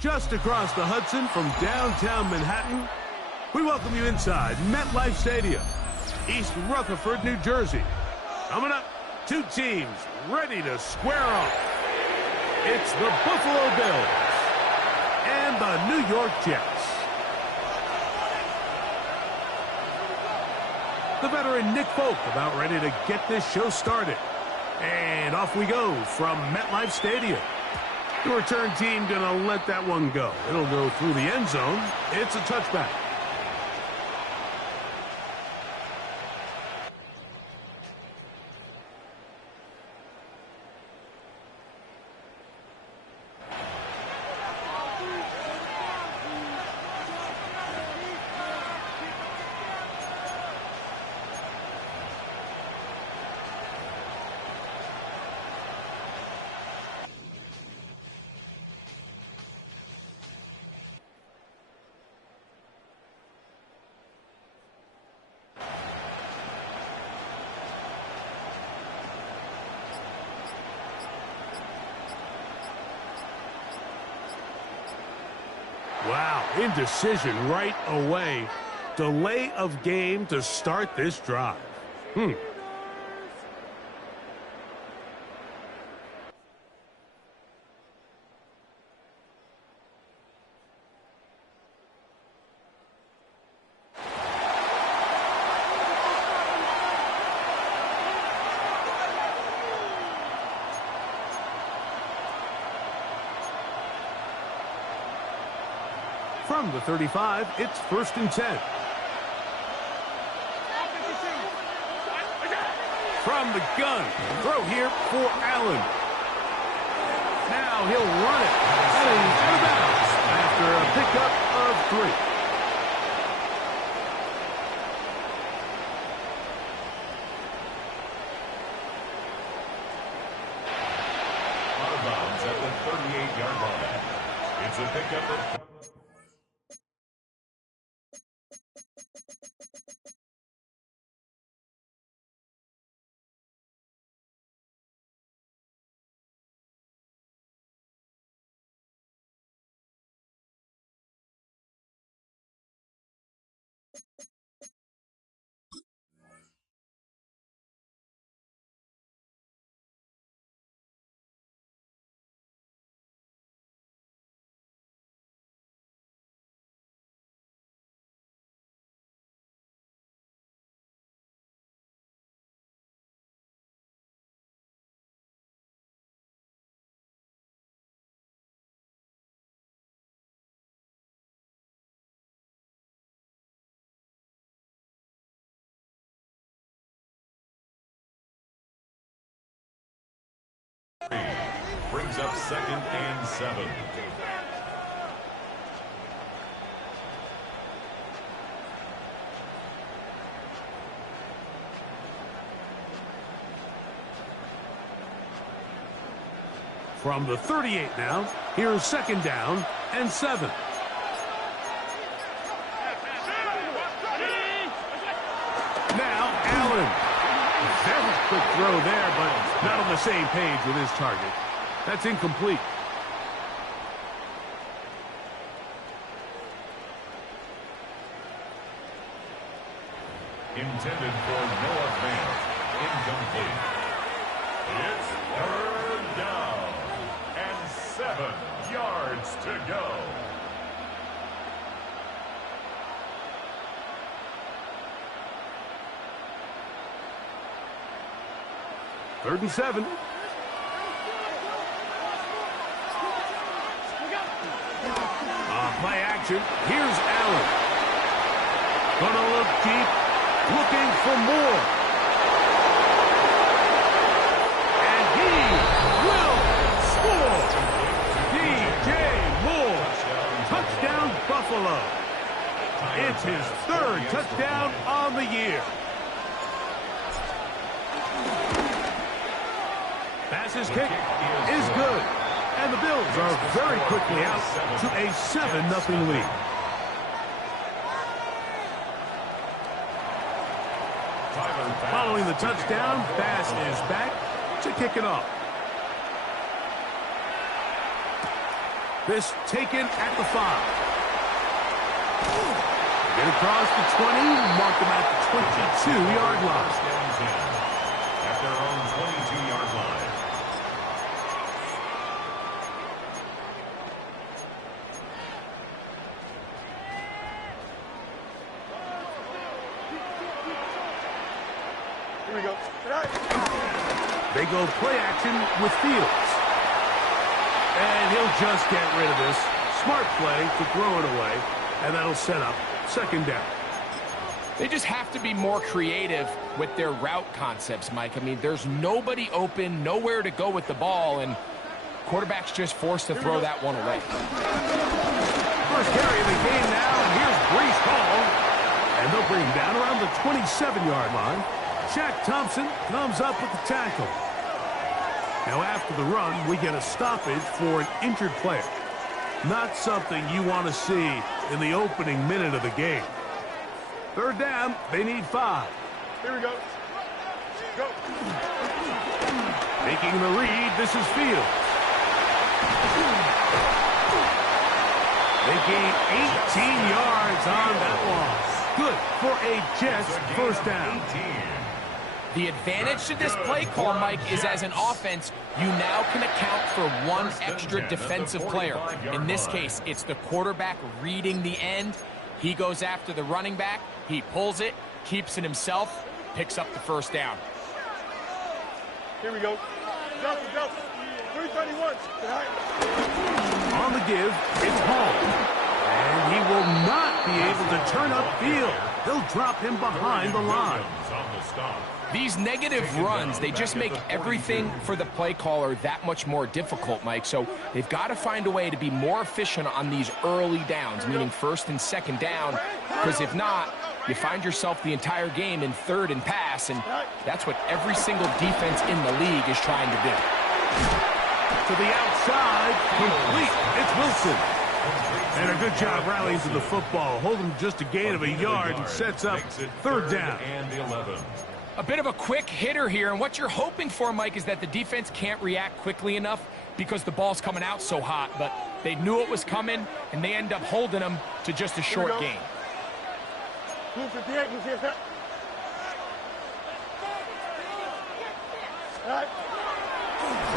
Just across the Hudson from downtown Manhattan, we welcome you inside MetLife Stadium, East Rutherford, New Jersey. Coming up, two teams ready to square off. It's the Buffalo Bills and the New York Jets. The veteran Nick Folk about ready to get this show started. And off we go from MetLife Stadium. The return team gonna let that one go. It'll go through the end zone. It's a touchback. Wow, indecision right away. Delay of game to start this drive. From the 35, it's 1st and 10. From the gun, throw here for Allen. Now he'll run it, and he's out of bounds after a pickup of 3. Out of bounds at the 38-yard line. It's a pickup of... Brings up 2nd and 7. From the 38 now, here's 2nd down and 7. Now Allen. Very quick throw there, but not on the same page with his target. That's incomplete. Intended for Noah Fant. Incomplete. It's third down. And 7 yards to go. Third and 7. Play action. Here's Allen. Gonna look deep. Looking for more. And he will score. DJ Moore. Touchdown Buffalo. It's his third touchdown on the year. Passes kick is good. And the Bills are very quickly out to a 7-0 lead. Following the touchdown, Bass is back to kick it off. This taken at the 5. Get across the 20, mark them at the 22-yard line. At their own 22-yard line. They go play action with Fields. And he'll just get rid of this. Smart play to throw it away. And that'll set up second down. They just have to be more creative with their route concepts, Mike. I mean, there's nobody open, nowhere to go with the ball, and quarterback's just forced to throw that one away. First carry of the game now, and here's Breece Hall. And they'll bring him down around the 27-yard line. Shaq Thompson comes up with the tackle. Now after the run, we get a stoppage for an injured player. Not something you want to see in the opening minute of the game. Third down, they need 5. Here we go. Go. Making the read, this is Fields. They gain 18 yards on that loss. Good for a Jets first down. The advantage to this play call, Mike, is as an offense, you now can account for one extra defensive player. In this case, it's the quarterback reading the end. He goes after the running back. He pulls it, keeps it himself, picks up the first down. Here we go. Justin, 331. On the give, it's Hall. And he will not be able to turn upfield. They'll drop him behind the line. These negative runs, they just make everything for the play caller that much more difficult, Mike. So they've got to find a way to be more efficient on these early downs, meaning first and second down, because if not, you find yourself the entire game in third and pass, and that's what every single defense in the league is trying to do. To the outside, complete. It's Wilson. And a good job rallying to the football. Holding just a gain of a yard and sets up third down. A bit of a quick hitter here, and what you're hoping for, Mike, is that the defense can't react quickly enough because the ball's coming out so hot, but they knew it was coming, and they end up holding them to just a short gain. From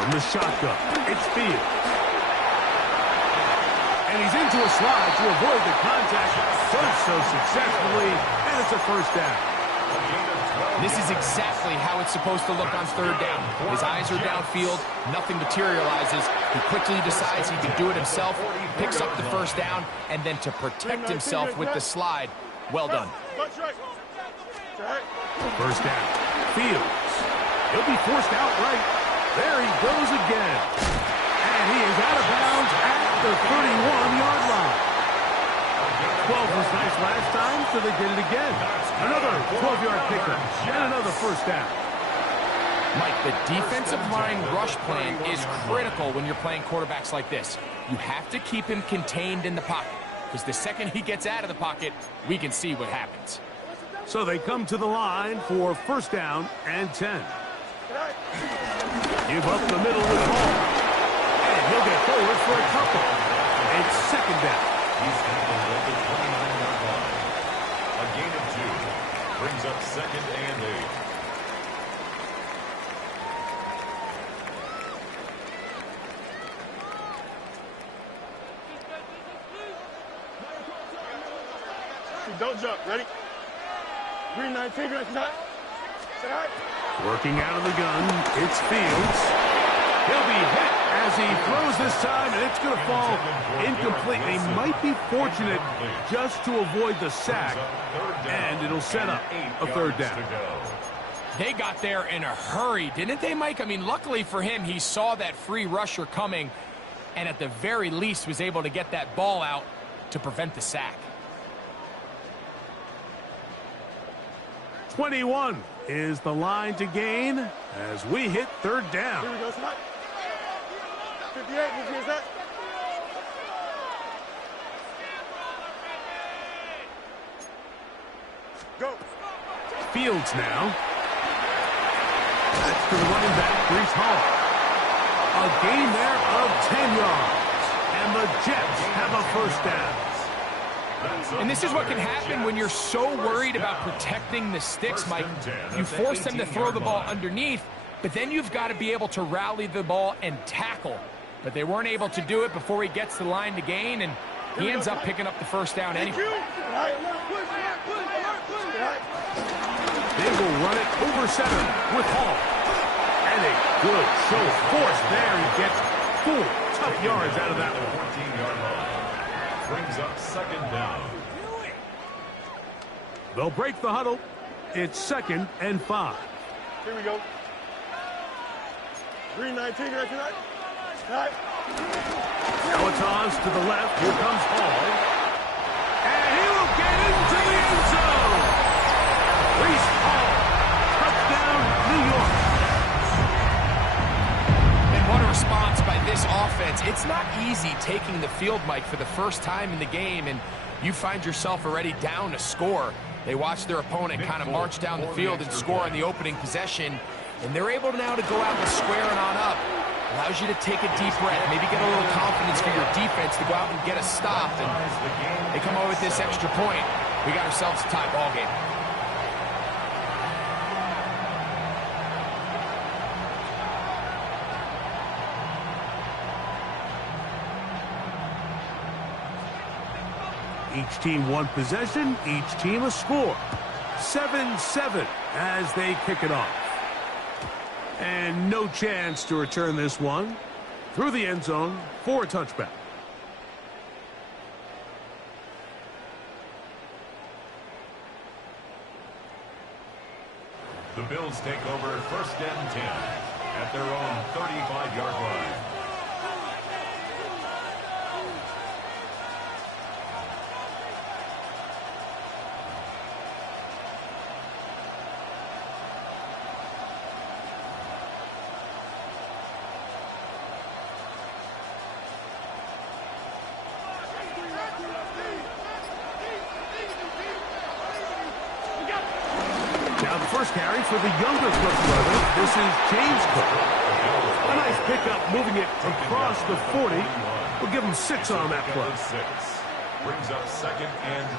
the shotgun, it's Fields. And he's into a slide to avoid the contact. Does so successfully, and it's a first down. This is exactly how it's supposed to look on third down. His eyes are downfield, nothing materializes. He quickly decides he can do it himself, picks up the first down, and then to protect himself with the slide, well done. First down, Fields. He'll be forced outright. There he goes again. And he is out of bounds at the 31-yard line. 12 was nice last time, so they did it again. Another 12-yard pickup and another first down. Mike, the defensive line rush plan is critical when you're playing quarterbacks like this. You have to keep him contained in the pocket, because the second he gets out of the pocket, we can see what happens. So they come to the line for first down and 10. Give up the middle with Hall. And he'll get forward for a couple. It's second down. He's tackled at the 29-yard line. A gain of 2. Brings up 2nd and 8. Don't jump. Ready? Green 19, green 19. Working out of the gun, it's Fields. He'll be hit as he throws this time, and it's going to fall incomplete. They might be fortunate just to avoid the sack, and it'll set up a 3rd down. They got there in a hurry, didn't they, Mike? I mean, luckily for him, he saw that free rusher coming, and at the very least was able to get that ball out to prevent the sack. 21 is the line to gain as we hit 3rd down. Here we go, Scott. 58, which is that? Go. Fields now. That's to the running back, Brees Hall. A gain there of 10 yards. And the Jets have a 1st down. And this is what can happen when you're so worried about protecting the sticks, Mike. You force them to throw the ball underneath, but then you've got to be able to rally the ball and tackle. But they weren't able to do it before he gets the line to gain, and he ends up picking up the 1st down anyway. They will run it over center with Hall. And a good show of force there. He gets 4 tough yards out of that one. 14-yard line. Brings up 2nd down. They'll break the huddle. It's 2nd and 5. Here we go. Green 19, green 19. Now it's Oz to the left. Here comes Hall. And he will get into the end zone. Brees Hall. Touchdown, New York. And what a response by this offense. It's not easy taking the field, Mike, for the first time in the game, and you find yourself already down a score. They watch their opponent kind of march down the field and score on the opening possession, and they're able now to go out and square it on up. Allows you to take a deep breath, maybe get a little confidence for your defense to go out and get a stop, and they come over with this extra point. We got ourselves a tie ball game. Each team 1 possession, each team a score. 7-7 as they kick it off. And no chance to return this one. Through the end zone for a touchback. The Bills take over 1st and 10 at their own 35-yard line. Now the first carry for the younger Cook brother. This is James Cook. A nice pickup moving it across the 40. We'll give him 6 on that play. 6. Brings up 2nd and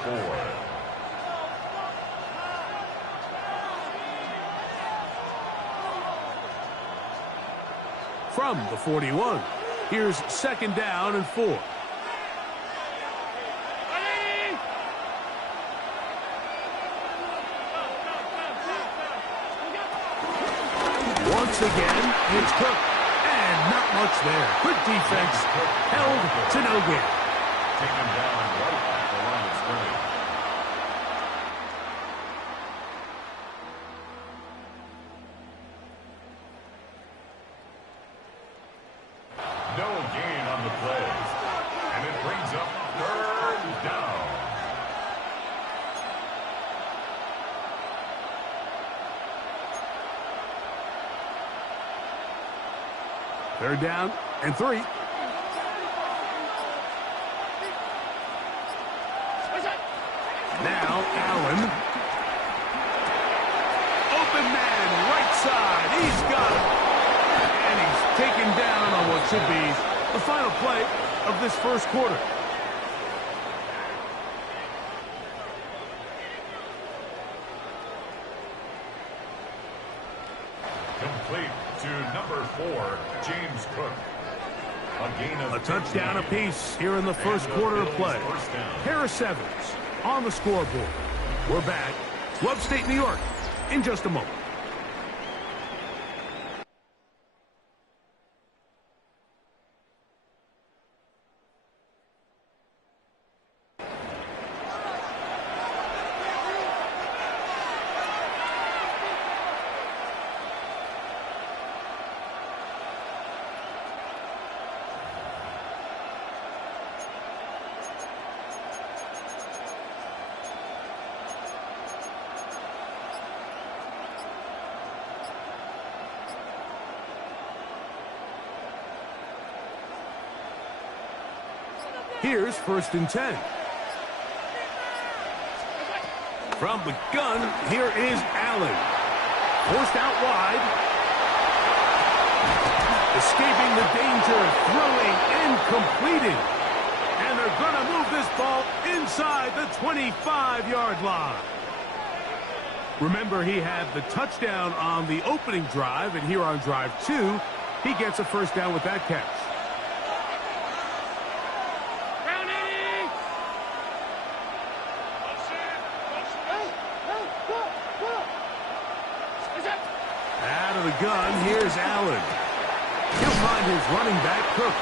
4. From the 41, here's 2nd down and 4. Once again, it's Cook. And not much there. Good defense. Held to no gain. Taken down right at the line of scrimmage. No gain on the play. And it brings up 3rd down. Third down and 3. Now Allen. Open man, right side. He's got it. And he's taken down on what should be the final play of this first quarter. Complete to number 4, James Cook. A gain of a touchdown apiece here in the first quarter of play. Pair of sevens on the scoreboard. We're back to upstate New York in just a moment. Here's 1st and 10. From the gun, here is Allen. Forced out wide. Escaping the danger, throwing and completing. And they're going to move this ball inside the 25-yard line. Remember, he had the touchdown on the opening drive, and here on drive 2, he gets a first down with that catch. The gun, here's Allen. He'll find his running back, Cook.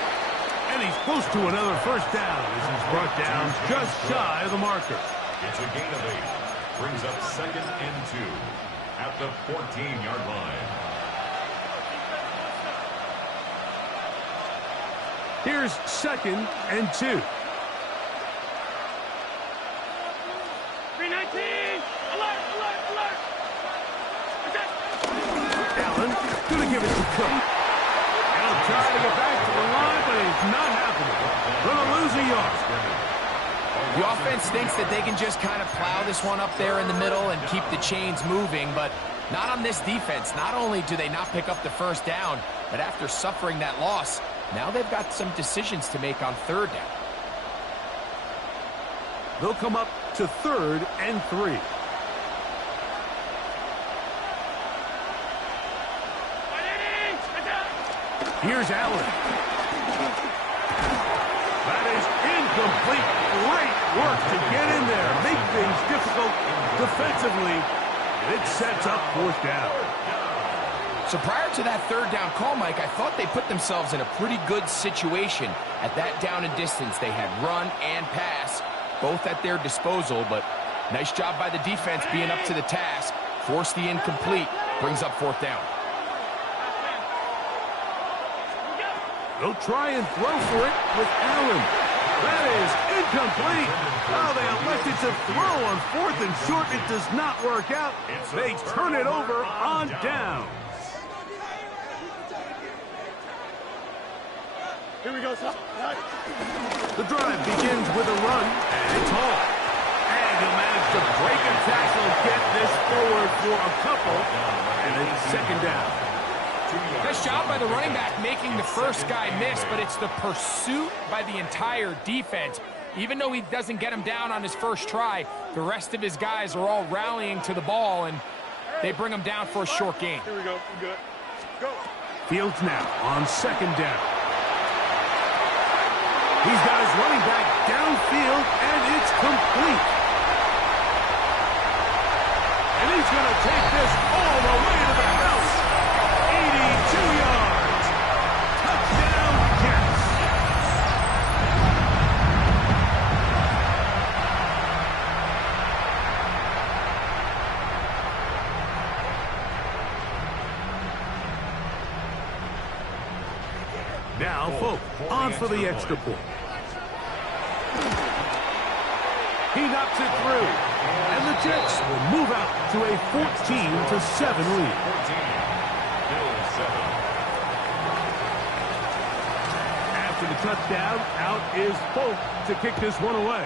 And he's close to another first down as he's brought down just shy of the marker. It's a gain of 8. Brings up 2nd and 2 at the 14-yard line. Here's 2nd and 2. 319! Alert, alert, alert! Allen going to give it to Cook. And he'll try to get back to the line, but it's not happening. Going to lose a yard. The offense thinks that they can just kind of plow this one up there in the middle and keep the chains moving, but not on this defense. Not only do they not pick up the first down, but after suffering that loss, now they've got some decisions to make on 3rd down. They'll come up to 3rd and 3. Here's Allen. That is incomplete. Great work to get in there. Make things difficult defensively. It sets up 4th down. So prior to that 3rd down call, Mike, I thought they put themselves in a pretty good situation at that down and distance. They had run and pass, both at their disposal, but nice job by the defense being up to the task. Force the incomplete. Brings up 4th down. They'll try and throw for it with Allen. That is incomplete. Oh, they elected to throw on 4th and short. It does not work out. They turn it over on down. Here we go, son. The drive begins with a run, and it's Hall. And he'll manage to break a tackle, get this forward for a couple, and it's 2nd down. Nice job by the running back making the first guy miss, but it's the pursuit by the entire defense. Even though he doesn't get him down on his first try, the rest of his guys are all rallying to the ball, and they bring him down for a short gain. Here we go. We're good. Go. Fields now on 2nd down. He's got his running back downfield, and it's complete. And he's going to take this all the way to the house. 82 yards. Touchdown, Jets. Now, Folk on for the extra point. He knocks it through. And the Jets will move out to a 14-7 lead. After the touchdown, out is Folk to kick this one away.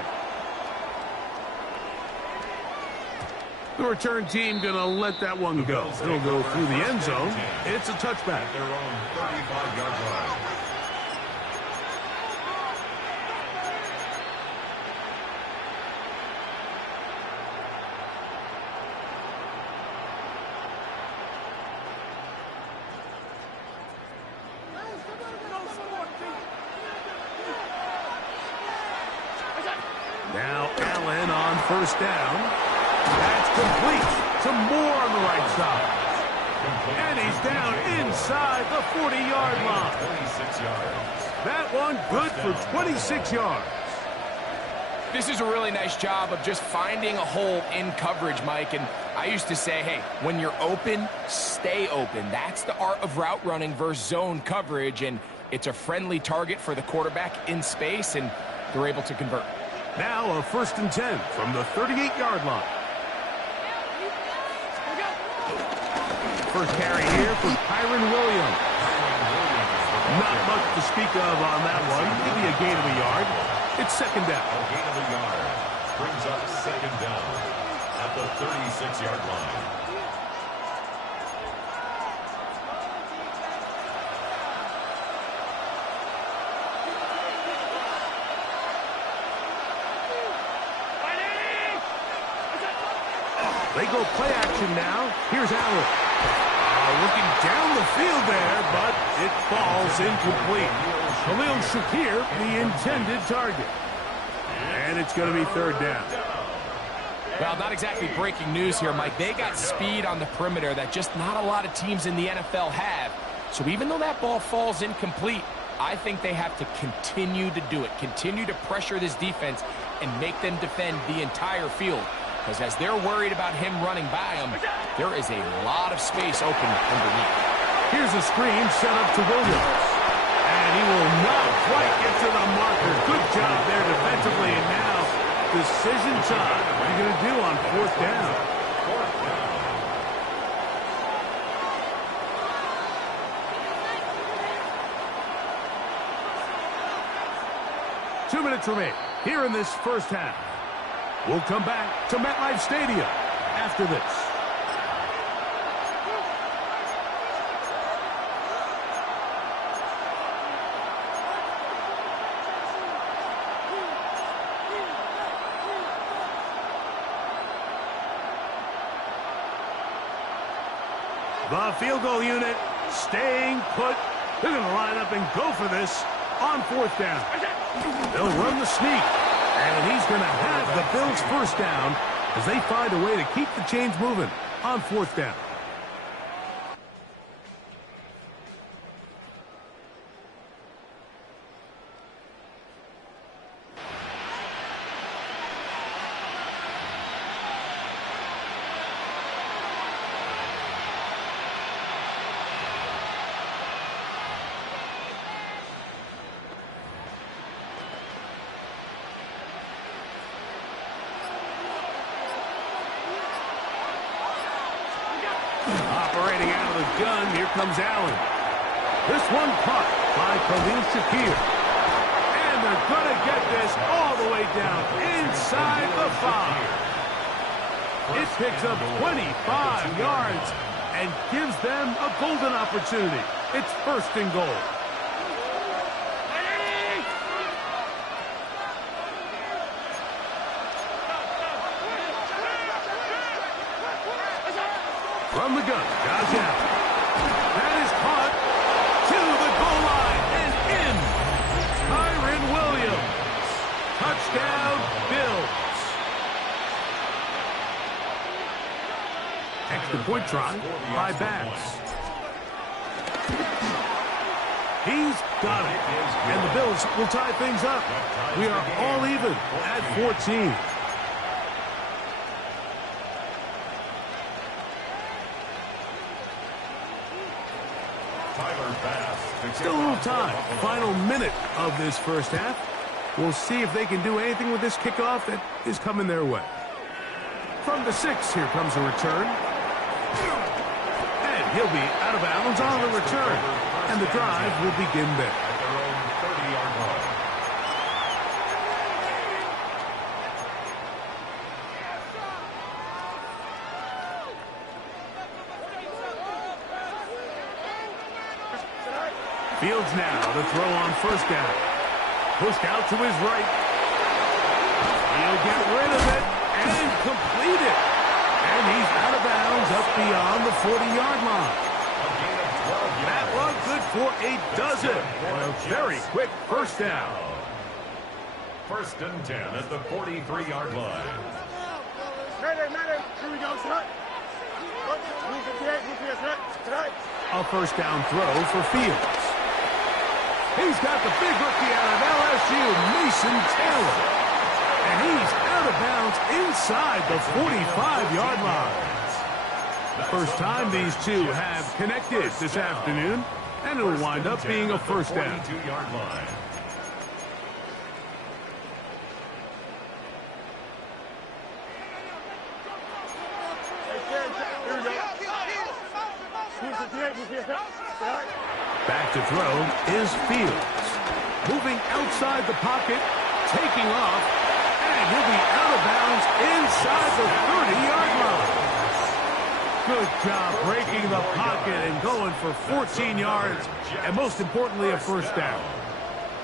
The return team going to let that one go. It'll go through the end zone. It's a touchback. Their own 35-yard line. first down. That's complete. Some more on the right side. And he's down inside the 40-yard line. 26 yards. That one good for 26 yards. This is a really nice job of just finding a hole in coverage, Mike. And I used to say, hey, when you're open, stay open. That's the art of route running versus zone coverage. And it's a friendly target for the quarterback in space, and they're able to convert. Now a 1st and 10 from the 38-yard line. First carry here for Kyron Williams. Not much to speak of on that one. Maybe a gain of a yard. It's 2nd down. A gain of a yard. Brings up 2nd down at the 36-yard line. They go play action now. Here's Allen. Looking down the field there, but it falls incomplete. Khalil Shakir, the intended target. And it's going to be 3rd down. Well, not exactly breaking news here, Mike. They got speed on the perimeter that just not a lot of teams in the NFL have. So even though that ball falls incomplete, I think they have to continue to do it. Continue to pressure this defense and make them defend the entire field. Because as they're worried about him running by them, there is a lot of space open underneath. Here's a screen set up to Williams. And he will not quite get to the marker. Good job there defensively. And now, decision time. What are you going to do on 4th down? 2 minutes remain here in this first half. We'll come back to MetLife Stadium after this. The field goal unit staying put. They're going to line up and go for this on 4th down. They'll run the sneak. And he's going to have the Bills' 1st down as they find a way to keep the chains moving on 4th down. Operating out of the gun, here comes Allen. This one caught by Khalil Shakir. And they're going to get this all the way down inside the 5. It picks up 25 yards and gives them a golden opportunity. It's 1st and goal. From the gun, Josh Allen. That is caught to the goal line and in. Kyron Williams. Touchdown, Bills. Extra point try by Bass. He's got it. And the Bills will tie things up. We are all even at 14. Still a little time. Final minute of this first half. We'll see if they can do anything with this kickoff that is coming their way. From the 6, here comes a return. And he'll be out of bounds on the return. And the drive will begin there. At their own 30-yard line. Fields now to throw on 1st down. Pushed out to his right. He'll get rid of it and complete it. And he's out of bounds up beyond the 40-yard line. That run good for a dozen. A very quick 1st down. 1st and 10 at the 43-yard line. Madden. Here we go, son. A first down throw for Fields. He's got the big rookie out of LSU, Mason Taylor. And he's out of bounds inside the 45-yard line. First time these two have connected this afternoon, and it'll wind up being a first down. 42-yard line. Back to throw is Fields. Moving outside the pocket, taking off, and he'll be out of bounds inside the 30-yard line. Good job breaking the pocket and going for 14 yards, and most importantly, a first down.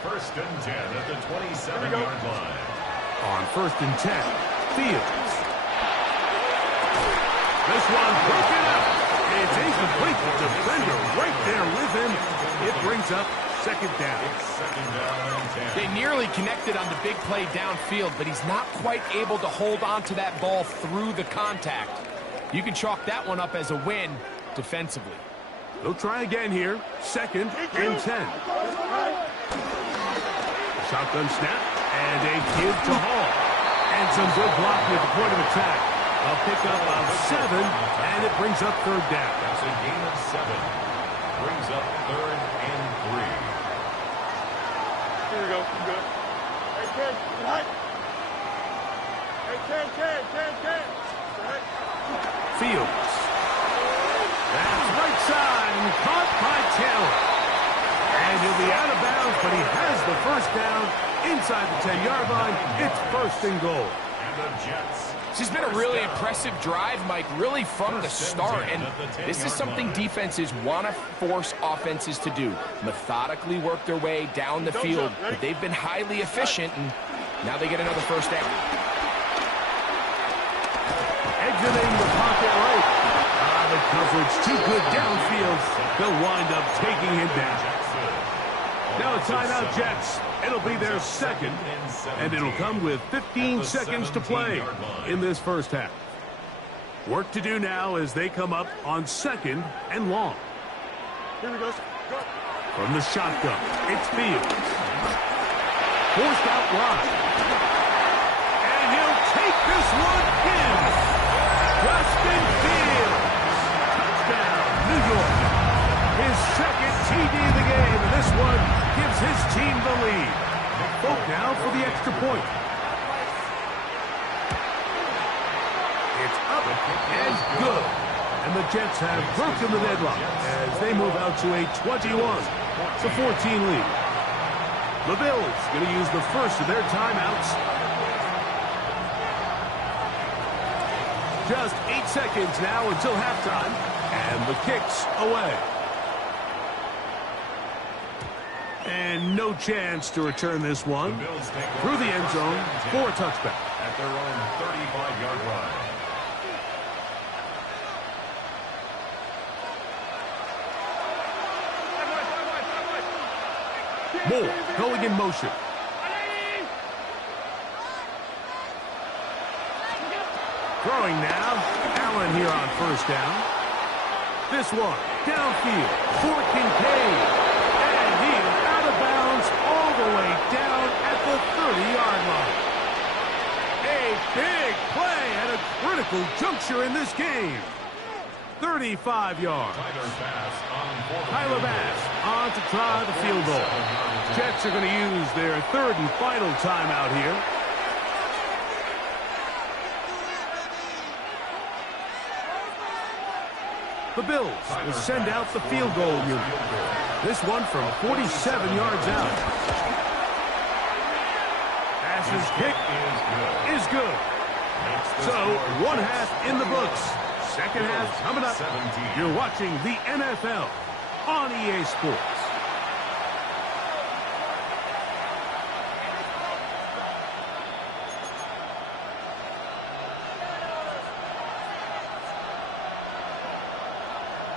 First and 10 at the 27-yard line. On first and 10, Fields. This one broken up. It's incomplete. The defender right there with him. It brings up second down. They nearly connected on the big play downfield, but he's not quite able to hold on to that ball through the contact. You can chalk that one up as a win defensively. They'll try again here. Second and 10. Shotgun snap and a give to Hall. And some good blocking at the point of attack. A pickup of 7, and it brings up third down. That's a gain of 7. Brings up third and 3. Here we go. Good. Hey, Ken. Right. Hey, Ken. Right. Fields. That's right side and caught by Taylor. And he'll be out of bounds, but he has the first down inside the 10-yard line. It's first and goal. And the Jets. This has been a really impressive drive, Mike, really from the start. And this is something defenses want to force offenses to do. Methodically work their way down the field. But they've been highly efficient, and now they get another first down. Exiting the pocket right. The coverage too good downfield. They'll wind up taking him down. Now a timeout, Jets. It'll be their second, and it'll come with 15 seconds to play in this first half. Work to do now as they come up on second and long. Here we go. From the shotgun, it's Fields. Forced out wide. And he'll take this one in. Justin Fields. Touchdown, New York. His second TD of the game, and this one gives his team the lead. Vote now for the extra point. It's up and good. And the Jets have broken the deadlock as they move out to a 21-14 lead. The Bills going to use the first of their timeouts. Just 8 seconds now until halftime, and the kick's away. And no chance to return this one through the end zone for a touchback. At their own 35-yard line. Moore going in motion. Throwing now. Allen here on first down. This one downfield for Kincaid. And he is out of bounds all the way down at the 30-yard line. A big play at a critical juncture in this game. 35 yards. Tyler Bass on to try the field goal. Jets are going to use their third and final timeout here. The Bills will send out the field goal unit. This one from 47 yards out. Pass's kick is good. So, one half in the books. Second half coming up. You're watching the NFL on EA Sports.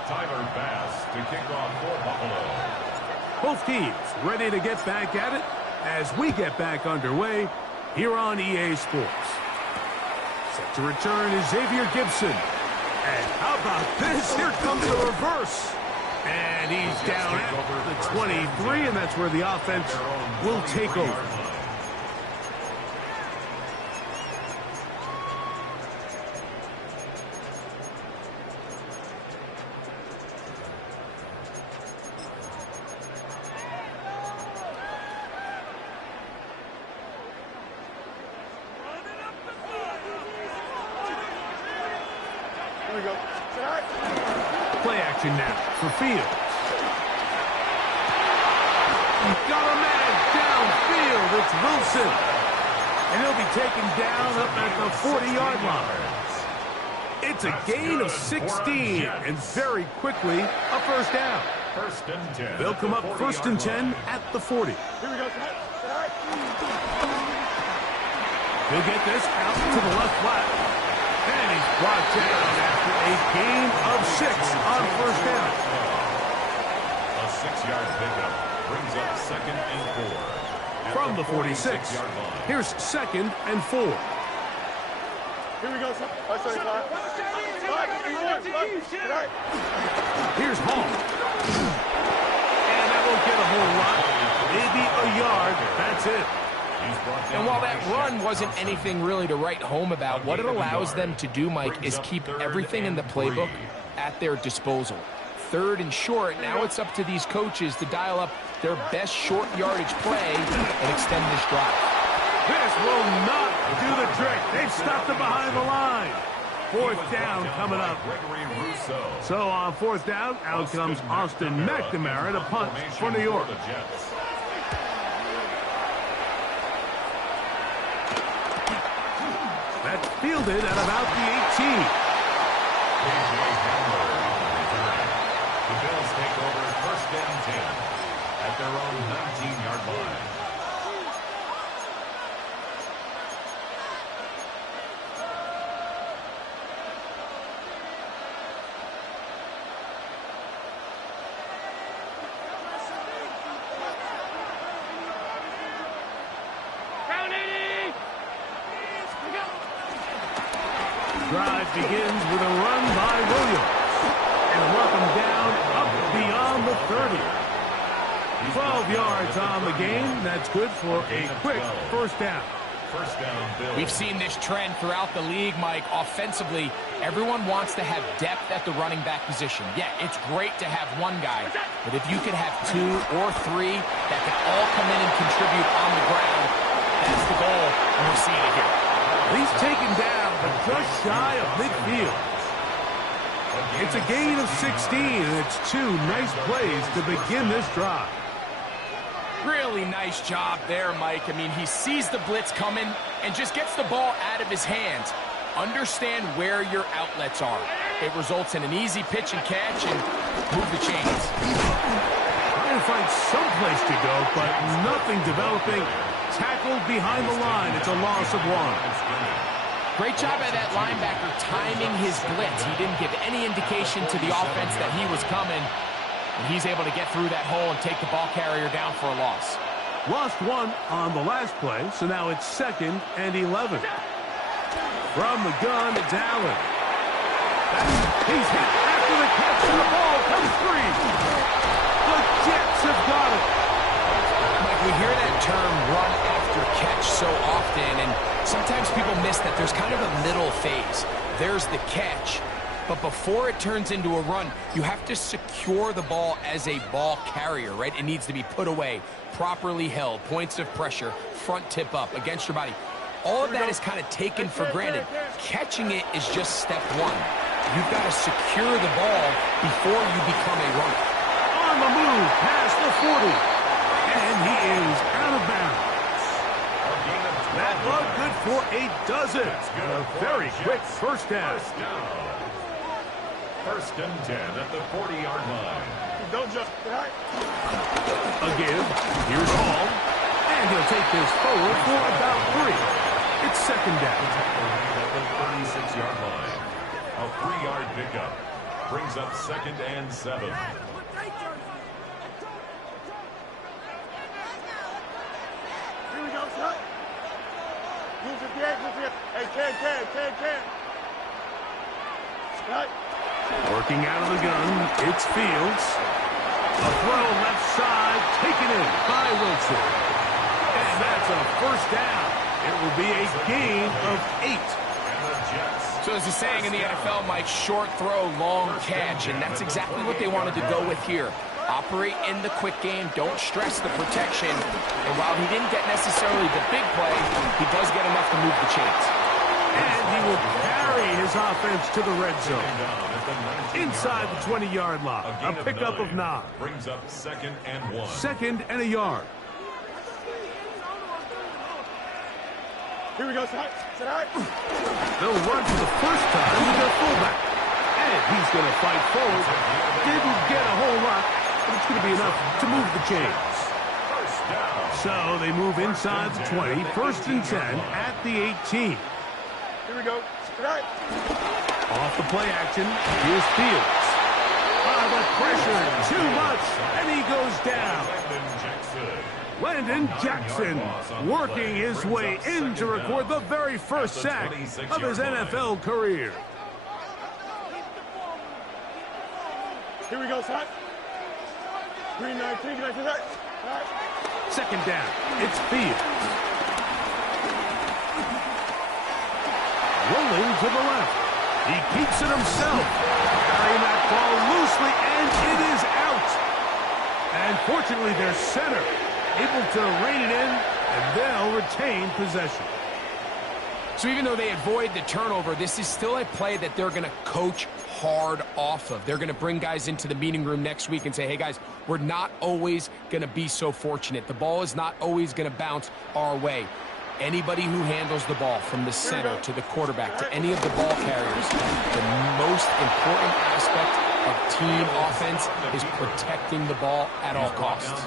Tyler Bass to kick off for Buffalo. Both teams ready to get back at it as we get back underway here on EA Sports. Set To return is Xavier Gibson. And how about this? Here comes the reverse. And he's down at the 23, and that's where the offense will take over. Here we go. Play action now for Fields. Got a man downfield. It's Wilson. And he'll be taken down up at the 40-yard line. It's a gain of 16, and very quickly, a first down. First and 10. They'll come up first and 10 at the 40. Here we go. He'll get this out to the left flat. And he's brought down after a gain of 6 on first down. A 6-yard pickup brings up second and 4. From the 46, here's second and 4. Here we go. Here's Hall. And that won't get a whole lot. Maybe a yard. That's it. And while that run wasn't anything really to write home about, what it allows them to do, Mike, is keep everything in the playbook at their disposal. Third and short, now it's up to these coaches to dial up their best short yardage play and extend this drive. This will not do the trick. They've stopped it behind the line. Fourth down coming up. So on fourth down, out comes Austin McNamara to punt for New York. That's fielded at about the 18. The Bills take over first and 10 at their own 19-yard line. Drive begins with a run by Williams. And welcome down up beyond the 30. 12 yards on the game. That's good for a quick first down. First down, Bills. We've seen this trend throughout the league, Mike. Offensively, everyone wants to have depth at the running back position. Yeah, it's great to have one guy, but if you can have 2 or 3 that can all come in and contribute on the ground, that's the goal, and we're seeing it here. He's taken down, but just shy of midfield. It's a gain of 16, and it's 2 nice plays to begin this drive. Really nice job there, Mike. I mean, he sees the blitz coming and just gets the ball out of his hands. Understand where your outlets are. It results in an easy pitch and catch and move the chains. Trying to find some place to go, but nothing developing. Tackled behind the line. It's a loss of 1. Great job by that linebacker timing his blitz. He didn't give any indication to the offense that he was coming. And he's able to get through that hole and take the ball carrier down for a loss. Lost 1 on the last play, so now it's second and 11. From the gun, it's Allen. He's hit after the catch, and the ball comes free. The Jets have got it. Mike, we hear that term run after catch so often, and sometimes people miss that there's kind of a middle phase. There's the catch, but before it turns into a run, you have to secure the ball as a ball carrier, right? It needs to be put away, properly held, points of pressure, front tip up against your body. All of that is kind of taken for granted. Catching it is just step 1. You've got to secure the ball before you become a runner. On the move, past the 40. And he is out of bounds. That looked good for a dozen. A very quick first down. First and 10 at the 40-yard line. Don't just... Again, here's Hall. And he'll take this forward for about 3. It's second down. At the 36-yard line. A 3-yard pickup brings up second and 7. Here we go, shot. Move it Ken. Right. Working out of the gun, it's Fields. A throw left side, taken in by Wilson. And that's a first down. It will be a gain of 8. So as the saying in the NFL, Mike, short throw, long catch, and that's exactly what they wanted to go with here. Operate in the quick game, don't stress the protection, and while he didn't get necessarily the big play, he does get enough to move the chains. And he will carry his offense to the red zone. Inside the 20-yard line, a pickup of 9. Brings up 2nd and 1. 2nd and a yard. Here we go, Sit high. They'll run for the first time with their fullback. And he's going to fight forward. Didn't get a whole lot, but it's going to be enough to move the chains. So they move inside the 20, 1st and 10 at the 18. Here we go. Right. Off the play action, here's Fields. The pressure, too much, and he goes down. Landon Jackson working his way in to record the very first sack of his NFL career. Here we go, Sit. 3-19, right. 2nd down, it's Fields. Rolling to the left. He keeps it himself. Carrying that ball loosely, and it is out. And fortunately, their center able to rein it in, and they'll retain possession. So even though they avoid the turnover, this is still a play that they're going to coach hard off of. They're going to bring guys into the meeting room next week and say, hey, guys, we're not always going to be so fortunate. The ball is not always going to bounce our way. Anybody who handles the ball from the center to the quarterback to any of the ball carriers, the most important aspect of team offense is protecting the ball at all costs.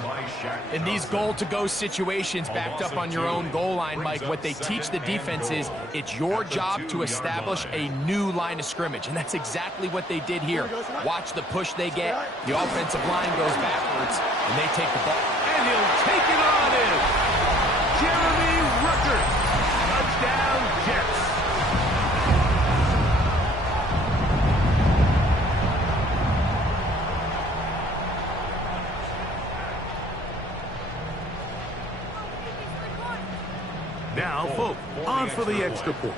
In these goal-to-go situations backed up on your own goal line, Mike, what they teach the defense is it's your job to establish a new line of scrimmage, and that's exactly what they did here. Watch the push they get. The offensive line goes backwards, and they take the ball. And he'll take it on in. Jeremy Rucker. Touchdown, Jets. Now, Folk on for the extra point.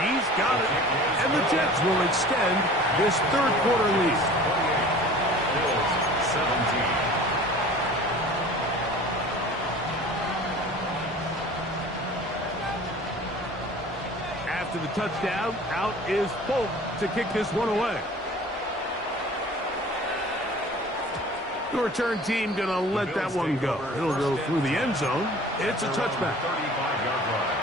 He's got it, and the Jets will extend this third-quarter lead. Bills 17. After the touchdown, out is Folk to kick this one away. The return team going to let that one go. It'll go through the end zone. It's a touchback. 35-yard line.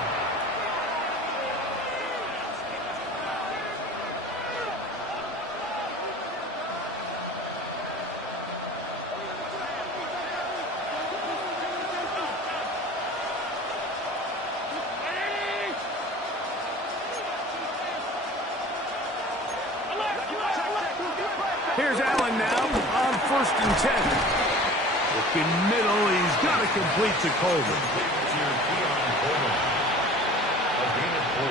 Here's Allen now on 1st and 10. Looking middle, he's got to complete to Coleman. A gain of 4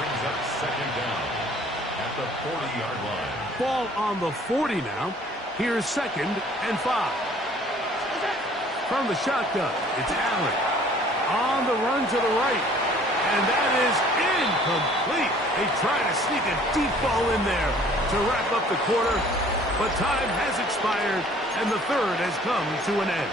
brings up 2nd down at the 40-yard line. Ball on the 40 now. Here's 2nd and 5. From the shotgun, it's Allen. On the run to the right. And that is incomplete. They try to sneak a deep ball in there to wrap up the quarter. But time has expired, and the third has come to an end.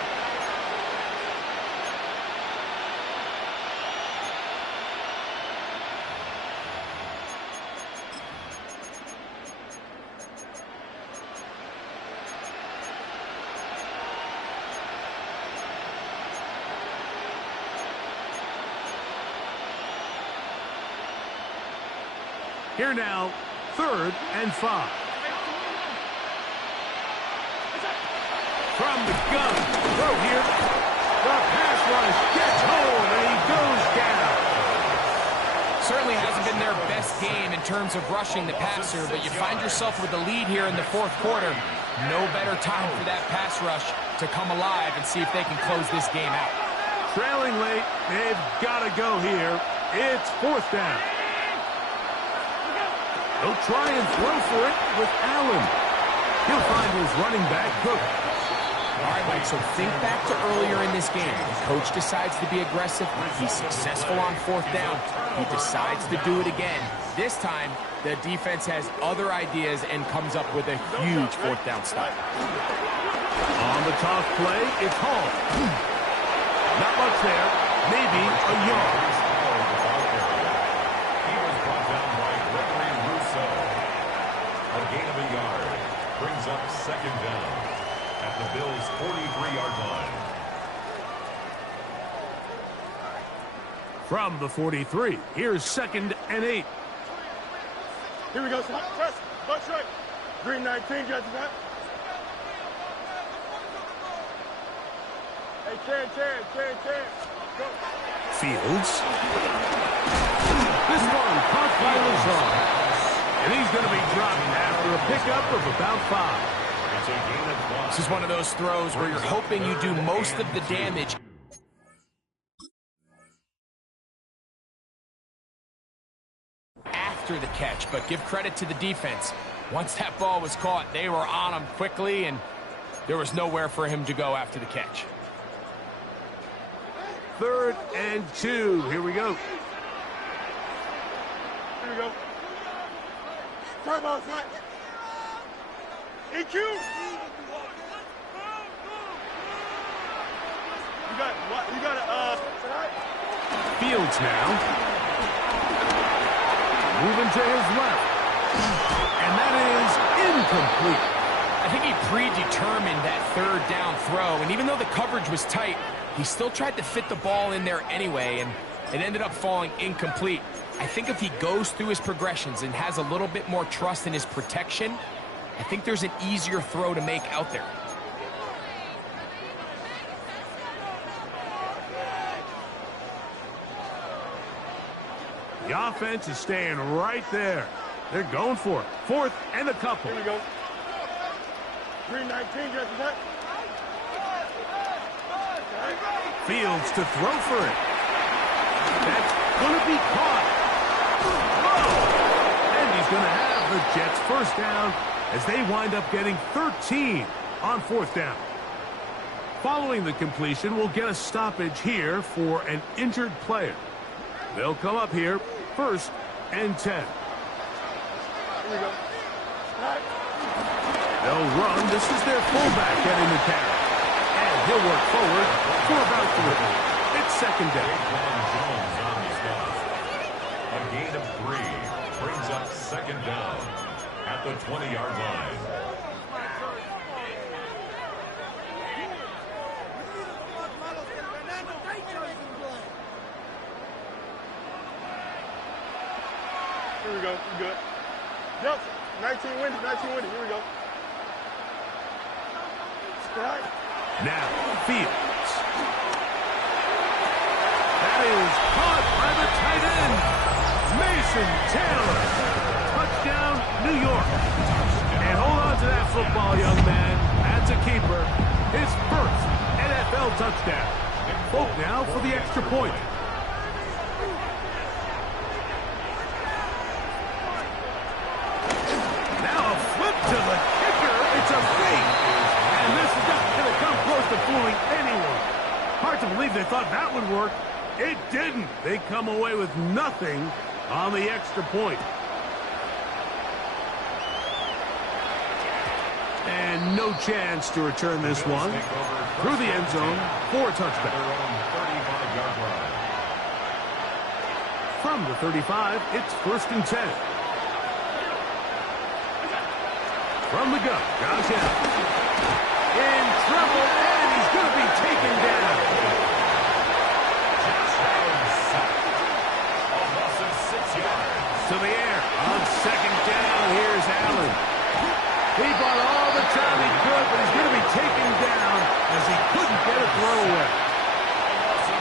Here now, 3rd and 5. From the gun, throw here. The pass rush gets home, and he goes down. Certainly hasn't been their best game in terms of rushing the passer, but you find yourself with the lead here in the 4th quarter. No better time for that pass rush to come alive and see if they can close this game out. Trailing late. They've got to go here. It's fourth down. They'll try and throw for it with Allen. He'll find his running back, Cook. All right, Mike, so think back to earlier in this game. The coach decides to be aggressive. He's successful on fourth down. He decides to do it again. This time, the defense has other ideas and comes up with a huge fourth down stop. On the toss play, it's Hall. Not much there. Maybe a yard. He was brought down by Gregory Rousseau. A gain of a yard brings up second down at the Bills' 43-yard line. From the 43, here's 2nd and 8. Here we go. Press. Butt right. Green 19. Got that. Hey, Ken. Go. Fields. This one caught by Lazard. And he's going to be dropped after a pickup of about 5. It's a gain of 1. This is one of those throws where you're hoping you do most of the damage after the catch, but give credit to the defense. Once that ball was caught, they were on him quickly, and there was nowhere for him to go after the catch. 3rd and 2. Here we go. Here we go. Try ball, flat. EQ. You got Fields now. Moving to his left. And that is incomplete. I think he predetermined that third down throw, and even though the coverage was tight, he still tried to fit the ball in there anyway, and it ended up falling incomplete. I think if he goes through his progressions and has a little bit more trust in his protection, I think there's an easier throw to make out there. The offense is staying right there. They're going for it. 4th and a couple. Here we go. Green 19. Got that. Fields to throw for it. That's going to be caught. Oh! And he's going to have the Jets first down as they wind up getting 13 on 4th down. Following the completion, we'll get a stoppage here for an injured player. They'll come up here, 1st and 10. Here we go. They'll run. This is their fullback getting the carry. And he'll work forward for about 3. It's 2nd down. Jones on the stop. A gain of 3 brings up second down at the 20-yard line. Here we go. You good. Yep. 19 windy. Here we go. Strike. Now, Fields. That is caught by the tight end, Mason Taylor. Touchdown, New York. And hold on to that football, young man. That's a keeper. His first NFL touchdown. Folk now for the extra point. Now a flip to the kicker. It's a fake. And this is not going to come close to fooling anyone. Hard to believe they thought that would work. It didn't. They come away with nothing on the extra point. And no chance to return this one. Through the end zone for a touchback. From the 35, it's 1st and 10. From the gun, Gazelle. In trouble, and he's going to be taken down. To the air on 2nd down. Here's Allen. He bought all the time he could, but he's going to be taken down as he couldn't get a throw away.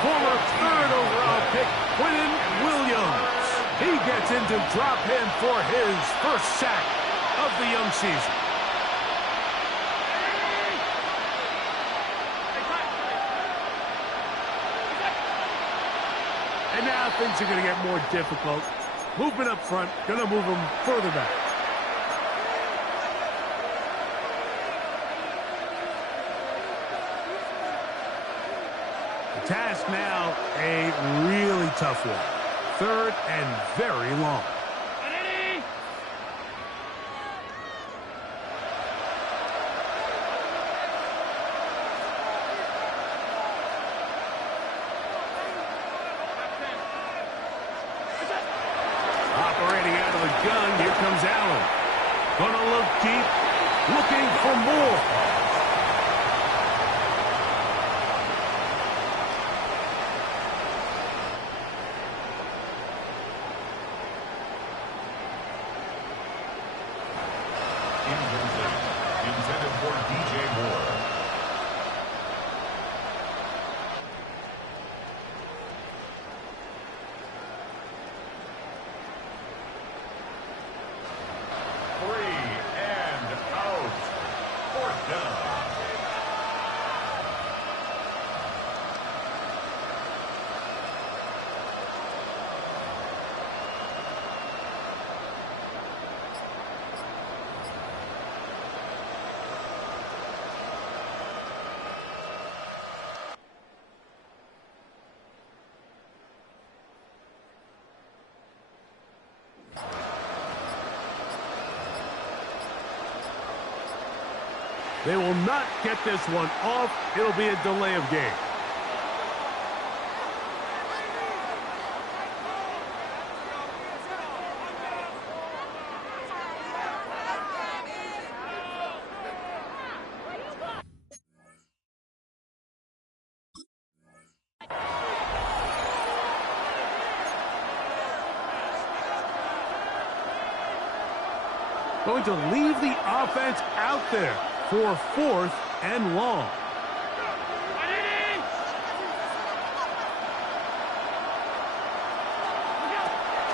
Former 3rd overall pick, Quinn Williams. He gets into drop him for his first sack of the young season. Now things are going to get more difficult. Movement up front, going to move them further back. The task now, a really tough one. 3rd and very long. Operating out of the gun, here comes Allen. Gonna look deep, looking for more. Incomplete. Intended for DJ Moore. They will not get this one off. It'll be a delay of game. Going to leave the offense out there for 4th and long.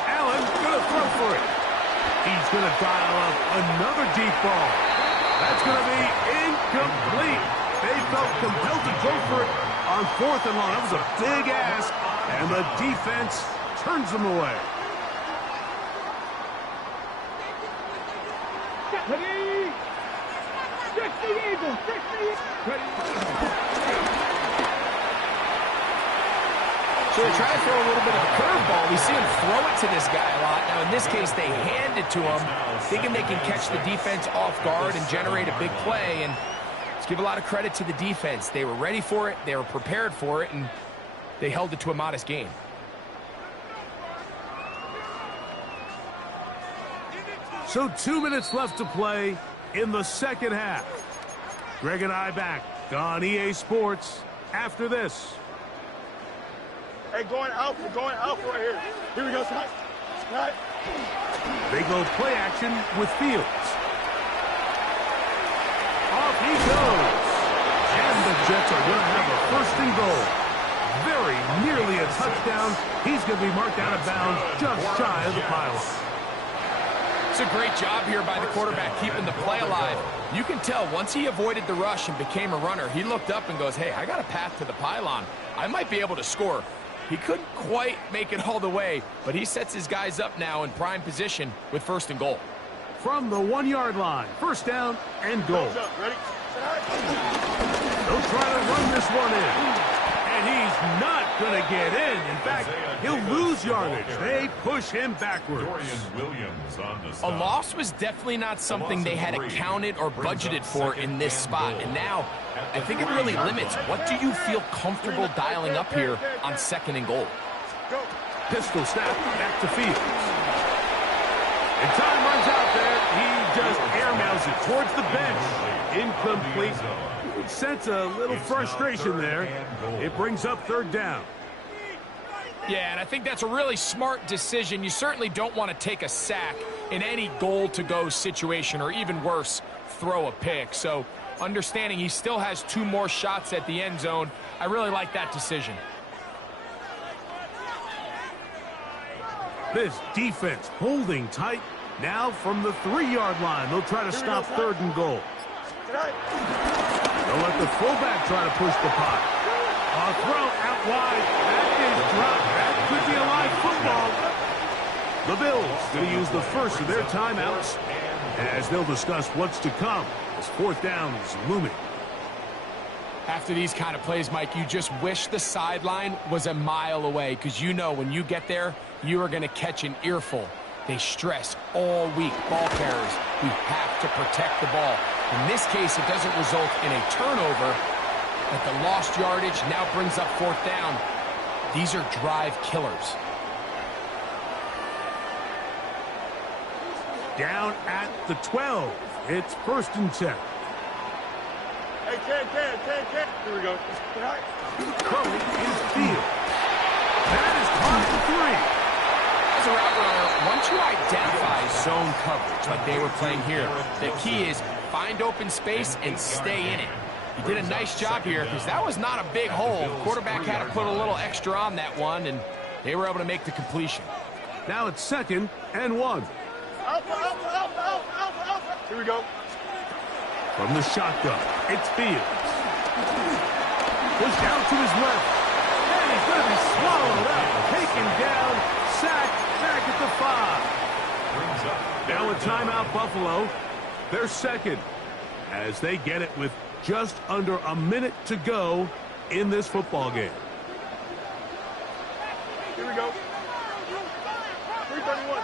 Allen gonna throw for it. He's gonna dial up another deep ball. That's gonna be incomplete. They felt compelled to go for it on 4th and long. That was a big ask, and the defense turns them away. So they try to throw a little bit of a curveball. We see him throw it to this guy a lot. Now, in this case, they hand it to him, thinking they can catch the defense off guard and generate a big play. And let's give a lot of credit to the defense. They were ready for it, they were prepared for it, and they held it to a modest game. So 2 minutes left to play in the second half. Greg and I back on EA Sports after this. Hey, going out right here. Here we go, Scott. Scott. They go play action with Fields. Off he goes. And the Jets are going to have a 1st and goal. Very nearly a touchdown. He's going to be marked out of bounds just shy of the pylon. It's a great job here by the quarterback keeping the play alive. You can tell once he avoided the rush and became a runner, he looked up and goes, hey, I got a path to the pylon. I might be able to score. He couldn't quite make it all the way, but he sets his guys up now in prime position with 1st and goal. From the 1-yard line, 1st down and goal. Ready? They'll try to run this one in. And he's not going to get in. In fact, he'll lose yardage. They push him backwards. A loss was definitely not something they had accounted or budgeted for in this spot. And now, I think it really limits what do you feel comfortable dialing up here on 2nd and goal. Pistol snap back to Fields. And time runs out there. He just airmails it towards the bench. Incomplete. You can sense a little frustration there. It brings up 3rd down. Yeah, and I think that's a really smart decision. You certainly don't want to take a sack in any goal-to-go situation, or even worse, throw a pick. So understanding he still has 2 more shots at the end zone, I really like that decision. This defense holding tight. Now from the 3-yard line, they'll try to stop 3rd and goal. They'll let the fullback try to push the pot. A throw out wide. That is dropped. That could be a ball. The Bills going to use the first of their timeouts as they'll discuss what's to come as fourth down is looming. After these kind of plays, Mike, you just wish the sideline was a mile away, because you know when you get there, you are going to catch an earful. They stress all week, ball carriers, we have to protect the ball. In this case, it doesn't result in a turnover, but the lost yardage now brings up fourth down. These are drive killers. Down at the 12. It's 1st and 10. Hey, Ken. Here we go. Curry is field. That is caught for 3. As a route runner, once you identify zone coverage like they were playing here, the key is find open space and stay in it. You did a nice job here because that was not a big hole. The quarterback had to put a little extra on that one, and they were able to make the completion. Now it's 2nd and 1. Alpha. Here we go. From the shotgun, it's Fields. Pushed out to his left. And he's going to be swallowed up. Taken down. Sacked back at the 5. Now a timeout, Buffalo. They're 2nd as they get it with just under a minute to go in this football game. Here we go. 331.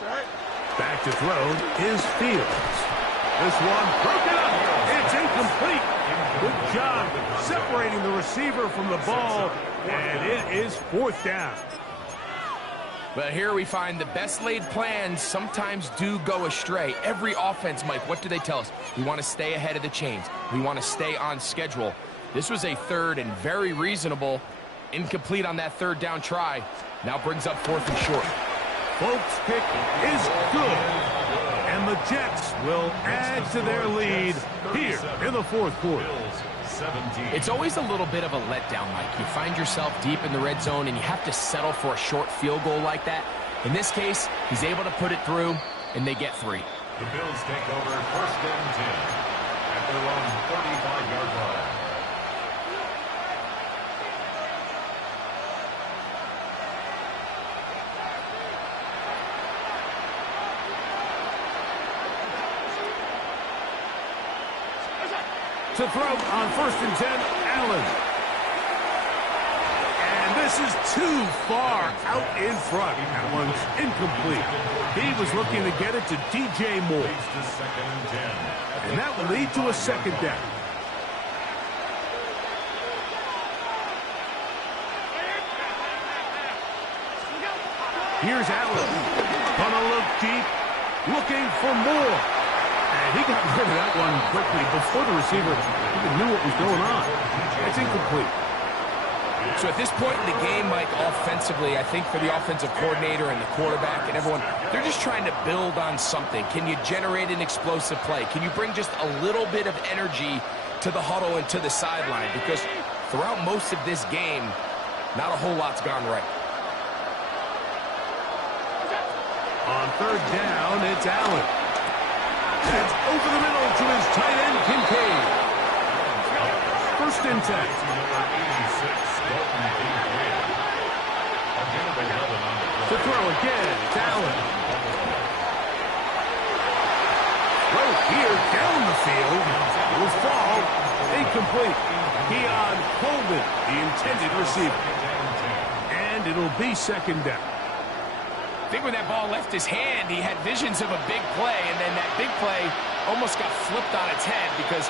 Right. Back to throw is Fields. This one broken up. It's incomplete. Good job separating the receiver from the ball, and it is 4th down. But here we find the best laid plans sometimes do go astray. Every offense, Mike, what do they tell us? We want to stay ahead of the chains. We want to stay on schedule. This was a 3rd and very reasonable. Incomplete on that 3rd down try. Now brings up 4th and short. Folks' kick is good, and the Jets will add to their lead here in the 4th quarter. It's always a little bit of a letdown, Mike. You find yourself deep in the red zone, and you have to settle for a short field goal like that. In this case, he's able to put it through, and they get 3. The Bills take over 1st and 10 at their own 35-yard line. To throw on 1st and 10, Allen. And this is too far out in front. That one's incomplete. He was looking to get it to DJ Moore. And that will lead to a 2nd down. Here's Allen. Gonna look deep, looking for more. And he got rid of that one quickly before the receiver even knew what was going on. It's incomplete. So at this point in the game, Mike, offensively, I think for the offensive coordinator and the quarterback and everyone, they're just trying to build on something. Can you generate an explosive play? Can you bring just a little bit of energy to the huddle and to the sideline? Because throughout most of this game, not a whole lot's gone right. On 3rd down, it's Allen. That's over the middle to his tight end, Kincaid. 1st and 10. To throw again, it's Allen. Throw here down the field. Will fall. Incomplete. Keon Coleman, the intended receiver. And it'll be 2nd down. I think when that ball left his hand, he had visions of a big play, and then that big play almost got flipped on its head, because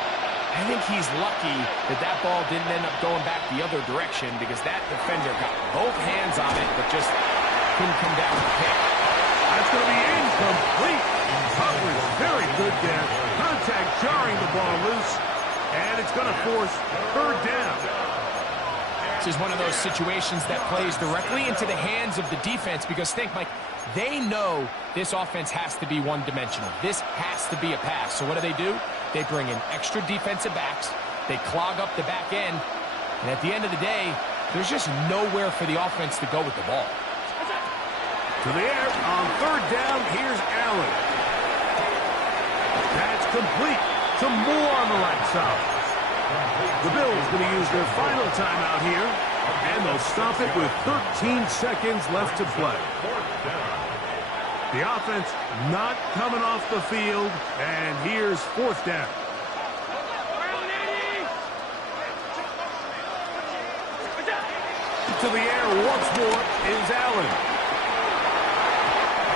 I think he's lucky that that ball didn't end up going back the other direction, because that defender got both hands on it, but just couldn't come down with the pick. That's going to be incomplete. Coverage very good there. Contact jarring the ball loose, and it's going to force 3rd down. This is one of those situations that plays directly into the hands of the defense, because think, Mike, they know this offense has to be one-dimensional. This has to be a pass. So what do? They bring in extra defensive backs. They clog up the back end. And at the end of the day, there's just nowhere for the offense to go with the ball. To the air on 3rd down, here's Allen. That's complete to Moore on the right side. The Bills going to use their final timeout here And they'll stop it with 13 seconds left to play. The offense not coming off the field, and here's 4th down. To the air once more is Allen.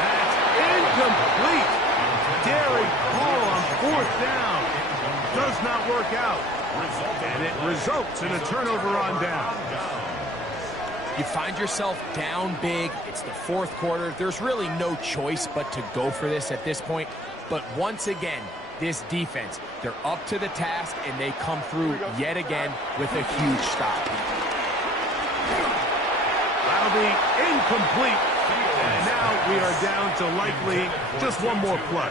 That's incomplete. Daring call on 4th down. Does not work out. And it results in a turnover on down. You find yourself down big. It's the 4th quarter. There's really no choice but to go for this at this point. But once again, this defense, they're up to the task, and they come through yet again with a huge stop. That'll be incomplete. And now we are down to likely just one more play.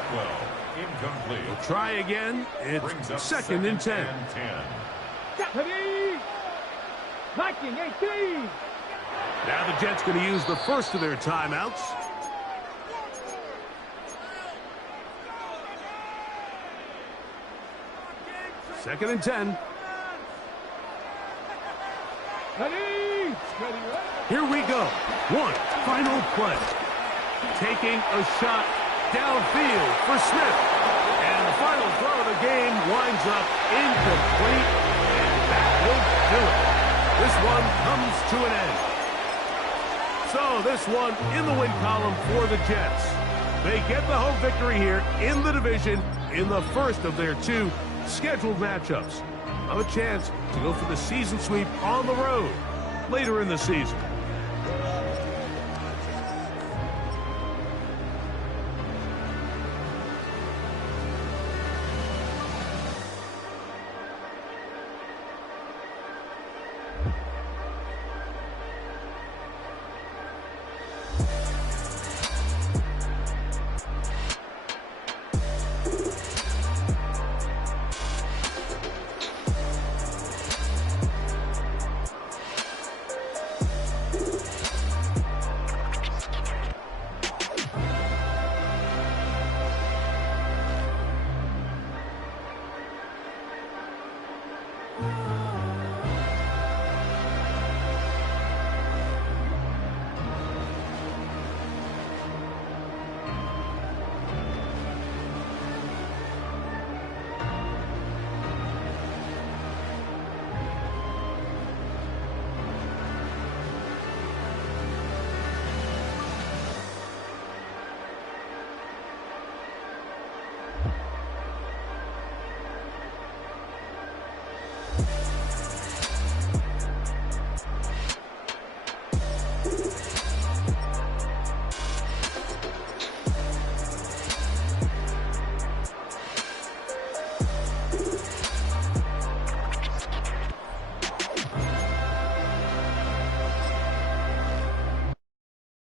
Incomplete. We'll try again. It's 2nd and 10. Knocking 18. Now the Jets going to use the first of their timeouts. Second and 10. Here we go. One final play. Taking a shot downfield for Smith. And the final throw of the game winds up incomplete. And that will do it. This one comes to an end. So this one in the win column for the Jets. They get the home victory here in the division in the first of their 2 scheduled matchups. Have a chance to go for the season sweep on the road later in the season.